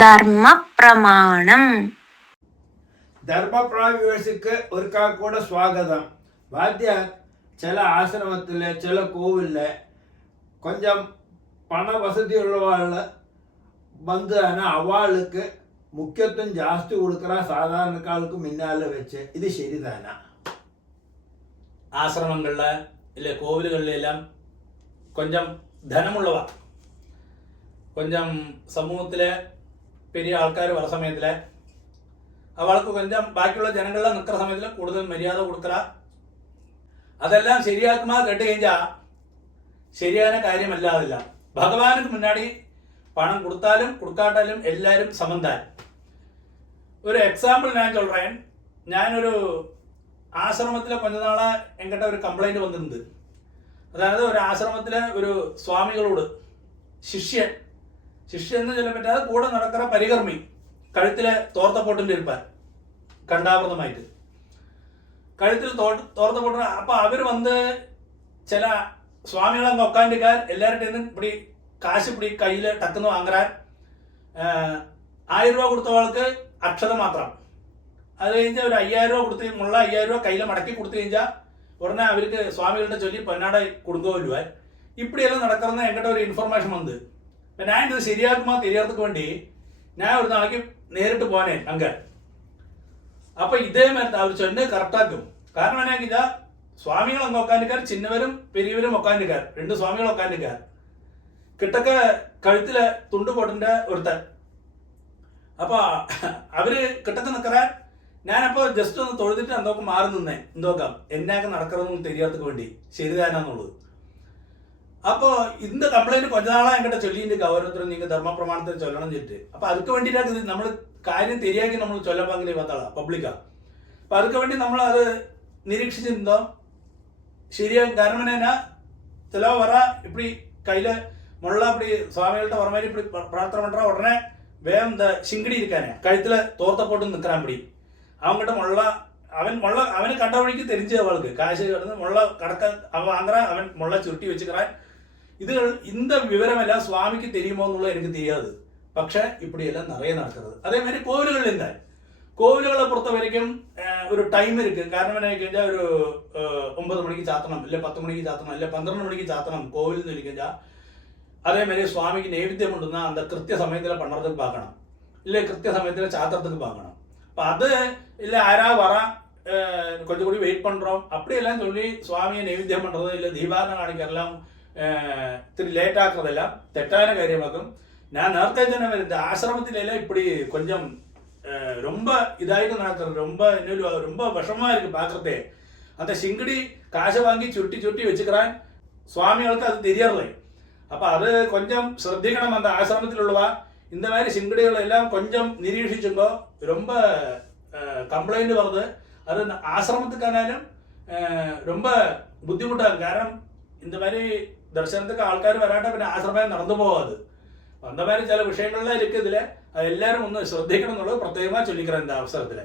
ധർമ്മപ്രമാണം. ധർമ്മപ്രമാണ ഒരിക്കൽ സ്വാഗതം. வாத்தியார் சில ஆசிரமத்தில் சில கோவிலில் கொஞ்சம் பண வசதி உள்ளவாள் வந்து ஆனால் அவளுக்கு முக்கியத்துவம் ஜாஸ்தி கொடுக்குறா சாதாரணக்காலுக்கு முன்னால் வச்சு. இது சரிதானா? ஆசிரமங்களில் இல்லை கோவில்களில் எல்லாம் கொஞ்சம் தனமுள்ளவா, கொஞ்சம் சமூகத்தில் பெரிய ஆൾക്കാർ வர சமயத்தில் அவளுக்கு கொஞ்சம் பாக்கிയുള്ള ജനങ്ങളിൽ നിൽക്കുന്ന സമയത്തിൽ കൂടുതൽ മര്യാദ കൊടുക്കുക. അതെല്ലാം ശരിയാക്കുമാ കേട്ട് കഴിഞ്ഞാൽ ശരിയായ കാര്യമല്ലാതില്ല. ഭഗവാനുക്ക് മുന്നാടി പണം കൊടുത്താലും കൊടുക്കാട്ടാലും എല്ലാവരും സമന്താൻ. ഒരു എക്സാമ്പിൾ ഞാൻ ചൊല്ലേൻ. ഞാനൊരു ആശ്രമത്തിൽ கொஞ்ச നാളെ എങ്കിட்ட ഒരു കംപ്ലൈൻറ്റ് വന്നിട്ടുണ്ട്. അതായത് ഒരു ആശ്രമത്തിലെ ഒരു സ്വാമികളോട് ശിഷ്യൻ എന്ന് ചൊല്ലാൻ പറ്റാതെ കൂടെ നടക്കുന്ന പരികർമ്മി കഴുത്തിലെ തോർത്തപ്പൊട്ടിൻ്റെ ഇരുപ്പാൻ കണ്ടാവൃതമായിട്ട് കഴുത്തിൽ തോർത്തപ്പൊട്ട. അപ്പോൾ അവർ വന്ന് ചില സ്വാമികളെ ഉക്കാണ്ടിക്കാർ എല്ലാവരുടെയും ഇപ്പടി കാശ് ഇപ്പടി കയ്യിൽ ടക്കുന്ന് വാങ്ങാൻ 1000 രൂപ കൊടുത്തവൾക്ക് അക്ഷരം മാത്രം. അത് കഴിഞ്ഞാൽ ഒരു 5000 രൂപ കൊടുത്ത് 5000 രൂപ കയ്യിൽ മടക്കി കൊടുത്തു കഴിഞ്ഞാൽ ഉടനെ അവർക്ക് സ്വാമികളുടെ ചൊല്ലി പൊന്നാട കൊടുക്കുമല്ലോ. ഇപ്പടിയെല്ലാം നടക്കുന്ന എங்கிட்ட ഒരു ഇൻഫർമേഷൻ വന്നത്. അപ്പം ഞാൻ ഇത് ശരിയാക്കുമ്പോൾ തെരിയാത്തക്ക് വേണ്ടി ഞാൻ ഒരു നാളേക്ക് നേരിട്ട് പോനേ അങ്ങ്. അപ്പം ഇതേമാതിരി അവർ ചൊല്ല് കറക്റ്റാക്കും. കാരണം എന്നാക്കി ഇതാ സ്വാമികൾ അങ്ങ് ഒക്കാണ്ടിക്കാർ, ചിന്നവരും പെരിയവരും ഒക്കാണ്ടിക്കാർ, 2 സ്വാമികൾ ഒക്കാണ്ടിക്കാർ കിട്ടൊക്കെ കഴുത്തിലെ തുണ്ടുപൊട്ടിൻ്റെ ഒരുത്തൻ. അപ്പോൾ അവർ കിട്ടൊക്കെ നിൽക്കാൻ ഞാനപ്പോൾ ജസ്റ്റ് ഒന്ന് തൊഴുതിട്ട് എന്തൊക്കെ മാറി നിന്നേ എന്തോക്കാം എന്നൊക്കെ നടക്കണമെന്ന് തെരിയാത്തക്ക് വേണ്ടി ശരിതാനാന്നുള്ളത്. അപ്പോൾ ഇന്ന് കംപ്ലൈൻറ്റ് கொஞ்ச നാളെ എങ്കിட்ட ചൊല്ലിൻ്റെ ഓരോരുത്തരും നിങ്ങൾ ധർമ്മപ്രമാണത്തിൽ ചൊല്ലണം ചെയ്തിട്ട്. അപ്പോൾ അതിക്ക് വേണ്ടിയിട്ടാണ് നമ്മൾ കാര്യം തെരിയാക്കി നമ്മൾ ചൊല്ലപ്പാങ്കിലേ പത്താളാ പബ്ലിക്കാ. അപ്പോൾ അതിക്ക് വേണ്ടി നമ്മൾ അത് നിരീക്ഷിച്ചിരുന്നോ ശരിയാകും. കാരണം എന്നാ ചില വറ ഇപ്പടി കയ്യിൽ മുള്ള ഇപ്പടി സ്വാമികളുടെ ഓർമ്മയിൽ ഇപ്പടി പ്രാർത്ഥന പണ്ടാ ഉടനെ വേഗം എന്താ ശിങ്കിടി ഇരിക്കാനേ കഴുത്തിൽ തോർത്തപ്പോട്ട് നിൽക്കാൻ പിടി. അവൻകിட்ட അവന് കണ്ട വഴിക്ക് തെരിഞ്ഞ അവൾക്ക് കാശ് കിടന്ന് മുള്ള കടക്ക അവൻ വാങ്ങറ അവൻ മുള്ള ചുരുട്ടി വെച്ചുക്கிறாൻ. ഇത് இந்த വിവരമെല്ലാം സ്വാമിക്ക് தெரியுമോ എന്നുള്ളത് എനിക്ക് தெரியாது. പക്ഷെ ഇപ്പടിയെല്ലാം നിറയെ നടക്കുന്നത്. അതേമാതിരി കോവിലുകളിൽ എന്തായാലും കോവിലുകളെ പുറത്ത് വരയ്ക്കും ഒരു ടൈം ഇരിക്കും. കാരണം എന്നാ കഴിഞ്ഞാൽ ഒരു 9 മണിക്ക് ചാത്തണം, അല്ലെ 10 മണിക്ക് ചാത്തണം, അല്ലെ 12 മണിക്ക് ചാത്തണം കോവിൽ നിന്ന് ഇരിക്കഴിഞ്ഞാൽ അതേമാതിരി സ്വാമിക്ക് നൈവേദ്യം കൊണ്ടുവന്ന അന്ത കൃത്യസമയത്തിലെ പണ്ടറത്തേക്ക് പാക്കണം, ഇല്ലേ കൃത്യസമയത്തിലെ ചാത്തറത്തേക്ക് പാക്കണം. അപ്പം അത് இல்லை ஆரா வர கொஞ்சம் கூட வெயிட் பண்ணுறோம் அப்படியெல்லாம் சொல்லி சுவாமியை நைவேத்தியம் பண்ணுறது இல்லை தீபாரணம் காணிக்கிறெல்லாம் இத்திரி லேட் ஆக்குறதெல்லாம் തെറ്റായ കാര്യമാക്കും. ഞാൻ നേരത്തെ തന്നെ இந்த ஆசிரமத்திலெல்லாம் இப்படி கொஞ்சம் ரொம்ப இதாയിട്ട് நடக்கிறது ரொம்ப விஷமா இருக்கு பார்க்கறதே. அந்த சிங்கடி காசை வாங்கி சுருட்டி வச்சுக்கிறான். சுவாமிகளுக்கு அது தெரியறலை. அப்போ அது கொஞ்சம் ശ്രദ്ധിക്കണം. அந்த ஆசிரமத்திலுள்ளவா இந்த மாதிரி சிங்கடிகளெல்லாம் கொஞ்சம் நிரீட்சிச்சுங்கோ. ரொம்ப கம்ப்ளைண்ட் வருது. அது ஆசிரமத்துக்கானாலும் ரொம்ப ബുദ്ധിമുട്ടാകും. കാരണം இந்த மாதிரி ദർശനத்துக்கு ആൾക്കാർ വരാണ്ട പിന്നെ ആശ്രമം നടന്നു പോകാത്. அந்த மாதிரி ചില വിഷയങ്ങളിലാണ് ഇരിക്കും. ഇതിൽ അതെല്ലാവരും ഒന്ന് ശ്രദ്ധിക്കണം എന്നുള്ളത് പ്രത്യേകമായി ചൊല്ലിക്കണം இந்த അവസരത്തിൽ.